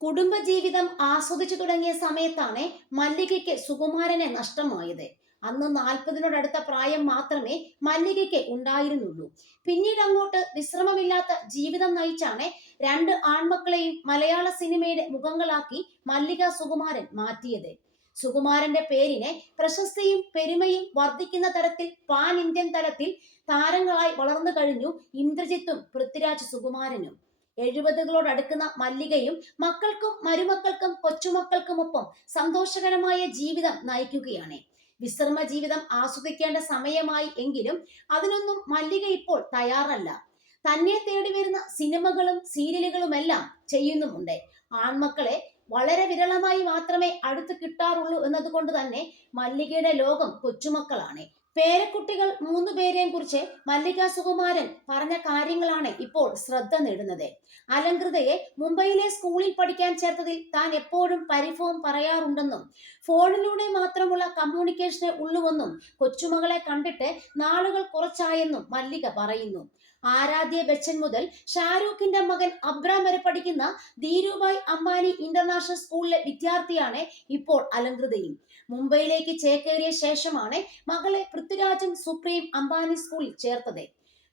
കുടുംബജീവിതം ആസ്വദിച്ചു തുടങ്ങിയ സമയത്താണ് മല്ലികയ്ക്ക് സുകുമാരനെ നഷ്ടമായത്. അന്ന് 40-നോടടുത്ത പ്രായം മാത്രമേ മല്ലികയ്ക്ക് ഉണ്ടായിരുന്നുള്ളൂ. പിന്നീട് അങ്ങോട്ട് വിശ്രമമില്ലാത്ത ജീവിതം നയിച്ചാണ് രണ്ട് ആൺമക്കളെയും മലയാള സിനിമയുടെ മുഖങ്ങളാക്കി മല്ലിക സുകുമാരൻ മാറ്റിയത്. സുകുമാരന്റെ പേരിനെ പ്രശസ്തിയും പെരുമയും വർദ്ധിക്കുന്ന തരത്തിൽ പാൻ ഇന്ത്യൻ തലത്തിൽ താരങ്ങളായി വളർന്നു കഴിഞ്ഞു ഇന്ദ്രജിത്തും പൃഥ്വിരാജ് സുകുമാരനും. 70-കളോടടുക്കുന്ന മല്ലികയും മക്കൾക്കും മരുമക്കൾക്കും കൊച്ചുമക്കൾക്കുമൊപ്പം സന്തോഷകരമായ ജീവിതം നയിക്കുകയാണ്. വിശ്രമ ജീവിതം ആസ്വദിക്കേണ്ട സമയമായി എങ്കിലും അതിനൊന്നും മല്ലിക ഇപ്പോൾ തയ്യാറല്ല. തന്നെ തേടി വരുന്ന സിനിമകളും സീരിയലുകളുമെല്ലാം ചെയ്യുന്നുമുണ്ട്. ആൺമക്കളെ വളരെ വിരളമായി മാത്രമേ അടുത്ത് കിട്ടാറുള്ളൂ എന്നതുകൊണ്ട് തന്നെ മല്ലികയുടെ ലോകം കൊച്ചുമക്കളാണ്. പേരക്കുട്ടികൾ 3 പേരെയും കുറിച്ച് മല്ലിക സുകുമാരൻ പറഞ്ഞ കാര്യങ്ങളാണ് ഇപ്പോൾ ശ്രദ്ധ നേടുന്നത്. അലങ്കൃതയെ മുംബൈയിലെ സ്കൂളിൽ പഠിക്കാൻ ചേർത്തതിൽ താൻ എപ്പോഴും പരിഭവം പറയാറുണ്ടെന്നും ഫോണിലൂടെ മാത്രമുള്ള കമ്മ്യൂണിക്കേഷനെ ഉള്ളുവെന്നും കൊച്ചുമകളെ കണ്ടിട്ട് നാളുകൾ കുറച്ചായെന്നും മല്ലിക പറയുന്നു. ആരാധ്യ ബച്ചൻ മുതൽ ഷാരൂഖിന്റെ മകൻ അബ്രാം വരെ പഠിക്കുന്ന ധീരുഭായ് അംബാനി ഇന്റർനാഷണൽ സ്കൂളിലെ വിദ്യാർത്ഥിയാണ് ഇപ്പോൾ അലങ്കൃതയും. മുംബൈയിലേക്ക് ചേക്കേറിയ ശേഷമാണ് മകളെ പൃഥ്വിരാജും സുപ്രിയും അംബാനി സ്കൂളിൽ ചേർത്തത്.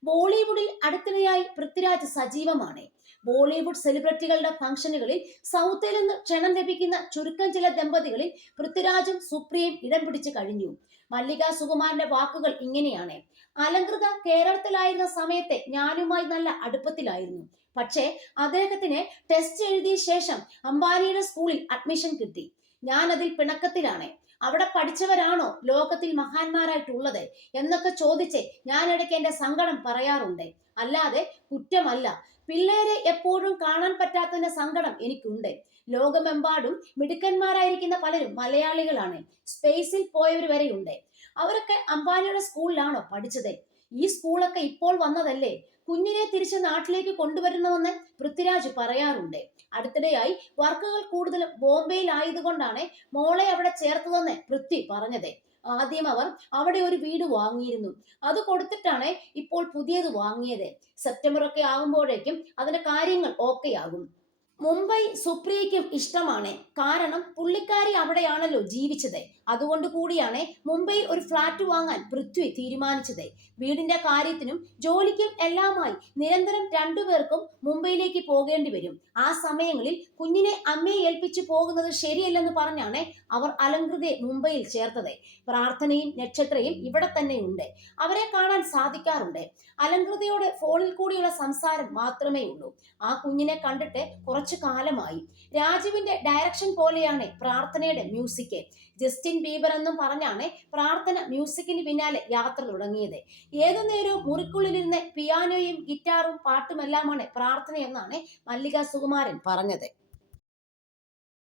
ബോളിവുഡിൽ അടുത്തിടെയായി പൃഥ്വിരാജ് സജീവമാണ്. ബോളിവുഡ് സെലിബ്രിറ്റികളുടെ ഫംഗ്ഷനുകളിൽ സൗത്തിൽ നിന്ന് ക്ഷണം ലഭിക്കുന്ന ചുരുക്കം ചില ദമ്പതികളിൽ പൃഥ്വിരാജും സുപ്രിയയും ഇടം പിടിച്ചു കഴിഞ്ഞു. മല്ലിക സുകുമാരന്റെ വാക്കുകൾ ഇങ്ങനെയാണ്: അലങ്കൃത കേരളത്തിലായിരുന്ന സമയത്തെ ഞാനുമായി നല്ല അടുപ്പത്തിലായിരുന്നു. പക്ഷേ അദ്ദേഹത്തിന് ടെസ്റ്റ് എഴുതിയ ശേഷം അംബാനിയുടെ സ്കൂളിൽ അഡ്മിഷൻ കിട്ടി. ഞാൻ അതിൽ പിണക്കത്തിലാണ്. അവിടെ പഠിച്ചവരാണോ ലോകത്തിൽ മഹാന്മാരായിട്ടുള്ളത് എന്നൊക്കെ ചോദിച്ച് ഞാൻ ഇടയ്ക്ക് എന്റെ സങ്കടം പറയാറുണ്ട്. അല്ലാതെ കുറ്റമല്ല. പിള്ളേരെ എപ്പോഴും കാണാൻ പറ്റാത്തതിന്റെ സങ്കടം എനിക്കുണ്ട്. ലോകമെമ്പാടും മിടുക്കന്മാരായിരിക്കുന്ന പലരും മലയാളികളാണ്. സ്പേസിൽ പോയവർ വരെയുണ്ട്. അവരൊക്കെ അംബാനിയുടെ സ്കൂളിലാണോ പഠിച്ചത്? ഈ സ്കൂളൊക്കെ ഇപ്പോൾ വന്നതല്ലേ? കുഞ്ഞിനെ തിരിച്ച് നാട്ടിലേക്ക് കൊണ്ടുവരണമെന്ന് പൃഥ്വിരാജ് പറയാറുണ്ട്. അടുത്തിടെയായി വർക്കുകൾ കൂടുതലും ബോംബെയിൽ ആയതുകൊണ്ടാണ് മോളെ അവിടെ ചേർത്തതെന്ന് പൃഥ്വി പറഞ്ഞത്. ആദ്യം അവർ അവിടെ ഒരു വീട് വാങ്ങിയിരുന്നു. അത് കൊടുത്തിട്ടാണ് ഇപ്പോൾ പുതിയത് വാങ്ങിയത്. സെപ്റ്റംബർ ഒക്കെ ആകുമ്പോഴേക്കും അതിന്റെ കാര്യങ്ങൾ ഓക്കെ ആകും. മുംബൈ സുപ്രിയയ്ക്കും ഇഷ്ടമാണ്. കാരണം പുള്ളിക്കാരി അവിടെയാണല്ലോ ജീവിച്ചത്. അതുകൊണ്ട് കൂടിയാണ് മുംബൈയിൽ ഒരു ഫ്ലാറ്റ് വാങ്ങാൻ പൃഥ്വി തീരുമാനിച്ചത്. വീടിന്റെ കാര്യത്തിനും ജോലിക്കും എല്ലാമായി നിരന്തരം രണ്ടുപേർക്കും മുംബൈയിലേക്ക് പോകേണ്ടി വരും. ആ സമയങ്ങളിൽ കുഞ്ഞിനെ അമ്മയെ ഏൽപ്പിച്ചു പോകുന്നത് ശരിയല്ലെന്ന് പറഞ്ഞാണ് അവർ അലങ്കൃതയെ മുംബൈയിൽ ചേർത്തത്. പ്രാർത്ഥനയും നക്ഷത്രയും ഇവിടെ തന്നെയുണ്ട്. അവരെ കാണാൻ സാധിക്കാറുണ്ട്. അലങ്കൃതയോട് ഫോണിൽ കൂടിയുള്ള സംസാരം മാത്രമേ ഉള്ളൂ. ആ കുഞ്ഞിനെ കണ്ടിട്ട് കുറച്ചു കാലമായി. രാജുവിന്റെ ഡയറക്ഷൻ പോലെയാണ് പ്രാർത്ഥനയുടെ മ്യൂസിക്. ജസ്റ്റിൻ ബീബർ എന്നും പറഞ്ഞാണ് പ്രാർത്ഥന മ്യൂസിക്കിന് പിന്നാലെ യാത്ര തുടങ്ങിയത്. ഏതു നേരവും മുറിക്കുള്ളിലിരുന്ന് പിയാനോയും ഗിറ്റാറും പാട്ടുമെല്ലാമാണ് പ്രാർത്ഥന എന്നാണ് മല്ലിക സുകുമാരൻ പറഞ്ഞത്.